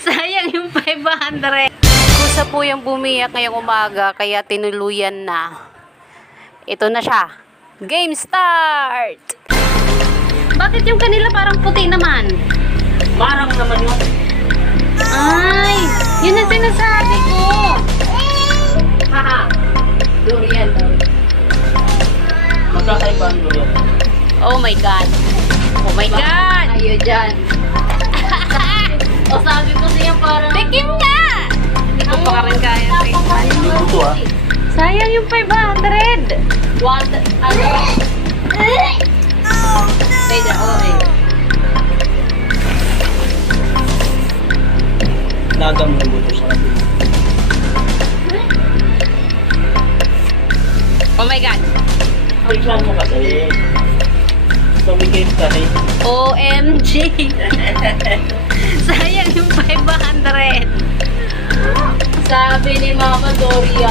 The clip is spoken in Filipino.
Sayang yung 500. Kusa po yung bumiyak ngayong umaga, kaya tinuluyan na. Ito na siya. Game start! Bakit yung kanila parang puti naman? Marang naman yun. Ay, yun ang sinasabi ko. Haha. Durian daw. Magkakaiba ang dulo. Oh my God. Oh my God. Ayo dyan. O sabi ko siya parang... Tikim nga! Hindi ko pa rin kaya. Hindi buto ah. Sayang yung 500. What? Ano? Pwede, okay. Lagam ng buto sa atin. Oh my God. Pagsan mo kasi. Tumigil ka rin. OMG. Sayang yung 500. Sabi ni Mama Doria,